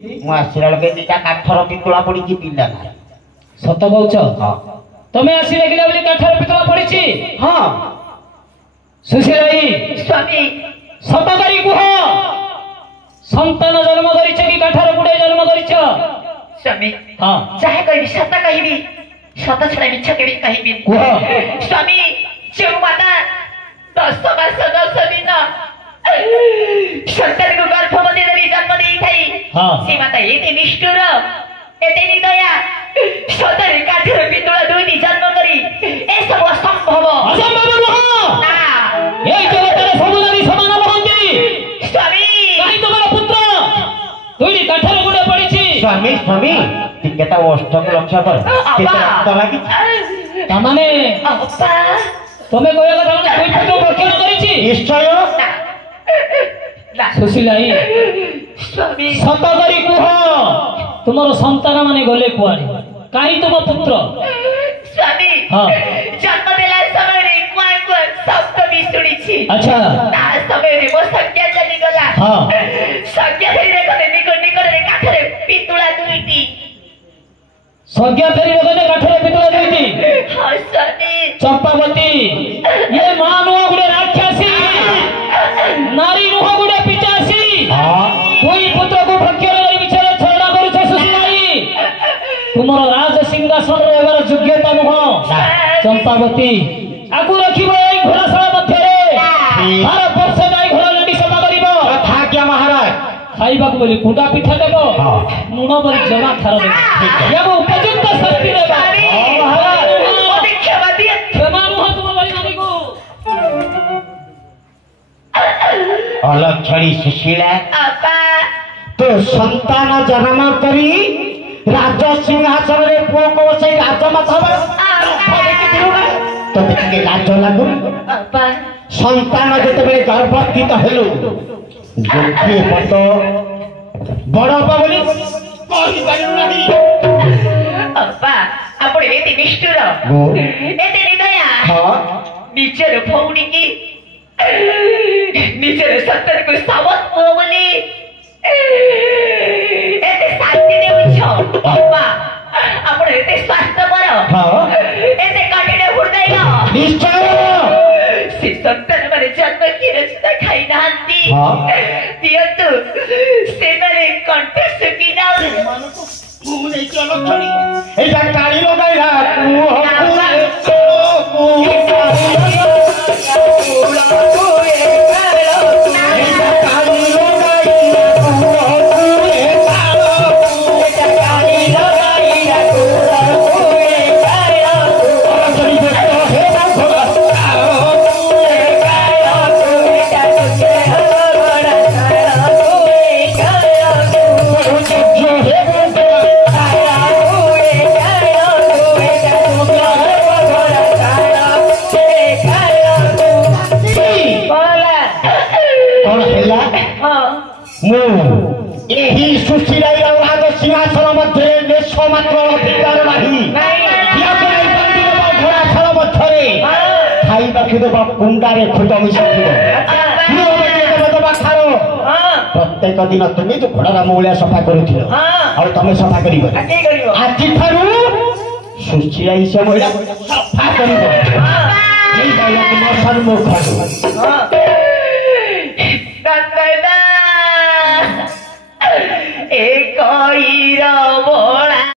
ମୁଁ ଆସିଲା ବେଳେ ଦିଟା କାଠର ପିତୁଳା ପଡିଛି ପିଲା ନାହିଁ। ସତ କହୁଛ? ତମେ ଆସି ଦେଖିଲା ବୋଲି କାଠର ପିତୁଳା ପଡିଛି? ହଁ। ସୁଶୀଳାଇ ସ୍ୱାମୀ ସତ କରି କୁହ, ସନ୍ତାନ ଜନ୍ମ କରିଛ କି କାଠର ଗୁଡେ ଜନ୍ମ କରିଛ? ସ୍ୱାମୀ ହଁ ଯାହା କହିବି ସତ କହିବି, ସତ ଛଡା ମିଛ କେବେ କହିବି। କୁହ। ସ୍ୱାମୀ ଯେଉଁ ମାତା 10 ମାସ 10 ଦିନ ସନ୍ତାନକୁ ଗର୍ଭବତୀରେ ବି ଜନ୍ମ ଦେଇଥାଇ ସେ ମାତା ଏତେ ନିଷ୍ଠୁର ଏତେ ନିର୍ଦୟା, ସତରେ କାଠର ପିତୁଳା ଦୁଇଟି ଜନ୍ମ କରି ଏସବୁ ଅସମ୍ଭବ। ଅସମ୍ଭବ ନୁହଁ। ନା এই জগତରେ ସବୁ ନାରୀ ସମାନ ନୁହନ୍ତି। ସ୍ୱାମୀ କାହିଁ ତୁମର ପୁତ୍ର ଦୁଇଟି କାଠର ଗୁଡେ ପଡିଛି? ସ୍ୱାମୀ ସ୍ୱାମୀ ଟିକେ ତା ଅଷ୍ଟକୁ ଲକ୍ଷ୍ୟ କର, କେତେ ରକ୍ତ ଲାଗିଛି। ତାମାନେ ଅପା ତମେ କହିବା କଥା ମାନେ ଦୁଇ ପୁତ୍ର ଭକ୍ଷଣ କରିଛି? ନିଶ୍ଚୟ। ସୁଶୀଳାଇ ସ୍ୱାମୀ ସତ କରି କୁହ, ତୁମର ସନ୍ତାନ ମାନେ ଗଲେ କୁଆଡେ? କାହିଁ ତୁମ ପୁତ୍ର? ସ୍ୱାମୀ ହଁ। ଜନ୍ମ ଦେଲା ସମୟରେ କୁଆ କୁଆ ଶବ୍ଦ ବି ଶୁଣିଛି। ଆଚ୍ଛା ତା ସମୟରେ ମୋ ସଂଜ୍ଞା ଚାଲିଗଲା। ହଁ। ସଂଜ୍ଞା ଫେରି ଦେଖେ ନିକଟରେ କାଠରେ ପିତୁଳା ଦୁଇଟି। ସଂଜ୍ଞା ଫେରିବ ଗଲେ କାଠରେ ପିତୁଳା ଦୁଇଟି? ହଁ ସ୍ୱାମୀ। ଚମ୍ପାବତୀ ଇଏ ମା ନୁହଁ ଗୋଟେ ରାକ୍ଷସୀ, ନାରୀ ନୁହଁ ଗୋଟେ ପିଚାସୀ। ଦୁଇ ପୁତ୍ରକୁ ଭକ୍ଷଣ କରି ବିଚାର ଛଳନା କରୁଛ ସୁଶୀଳାଇ। ତୁମର ରାଜ ସିଂହାସନରେ ରହିବାର ଯୋଗ୍ୟତା ନୁହଁ। ଚମ୍ପାବତୀ ଆଗକୁ ରଖିବ ଏଇ ଘୋଡ଼ାଶାଳ ମଧ୍ୟରେ 12 ବର୍ଷ ଯାଇ ଘୋଡ଼ା ଲଣ୍ଡି ସଫା କରିବ। ମହାରାଜ ଖାଇବାକୁ ବୋଲି କୁଣ୍ଡା ପିଠା ଦେବ, ଲୁଣ ବୋଲି ଜମା ଖାର ଦେବ। ଏହାକୁ ଉପଯୁକ୍ତ ଶାସ୍ତି ଦେବ। କ୍ଷମା ନୁହଁ ତୁମ ଭଳି ନାରୀକୁ। অলক্ষণী সুশীলা ଅପା তো সন্তান জন্ম করি রাজ সিংহাসনের পুଅକୁ বসাই রাজমাতা হবার তোতে ଟିକେ ଲାଜ ଲାଗୁନି? ଅପା সন্তান যেତେବେଳେ গর্ভস্থিত হেলু ଗୋଟିଏ ପଟ ବଡ ହବ ବୋଲି କହିପାରିଲୁ ନାହିଁ। ଅପା ଆପଣ ଏତେ ନିଷ୍ଠୁର ଏତେ ନିର୍ଦୟା, ହଁ ନିଜର ଭଉଣୀକି ନିଜର ସନ୍ତାନକୁ ସାବତ ପୁଅ ବୋଲି ଏତେ ଶାନ୍ତି ଦେଉଛ। ଅପା ଆପଣ ଏତେ ସ୍ୱାର୍ଥପର, ଏତେ କଠିନ ହୃଦୟ। ନିଶ୍ଚୟ ସେ ସନ୍ତାନ ମାନେ ଜନ୍ମ କ୍ଷୀର ସୁଧା ଖାଇନାହାନ୍ତି। ଦିଅନ୍ତୁ ସେମାନେ କଣ୍ଠ ଶୁଖି ଯାଉ। এইটা কালি লগাইলা কুণ্ডারে খুঁজ মিশিব প্রত্যেক দিন তুমি তো ঘোড়ার মৌলিয়া সফা করুছিল আর তুমি সফা করিব। আজি ঠারু সুশীলা সে মহিলা সফা করিব। এই বলা তোমার সম্মুখ এই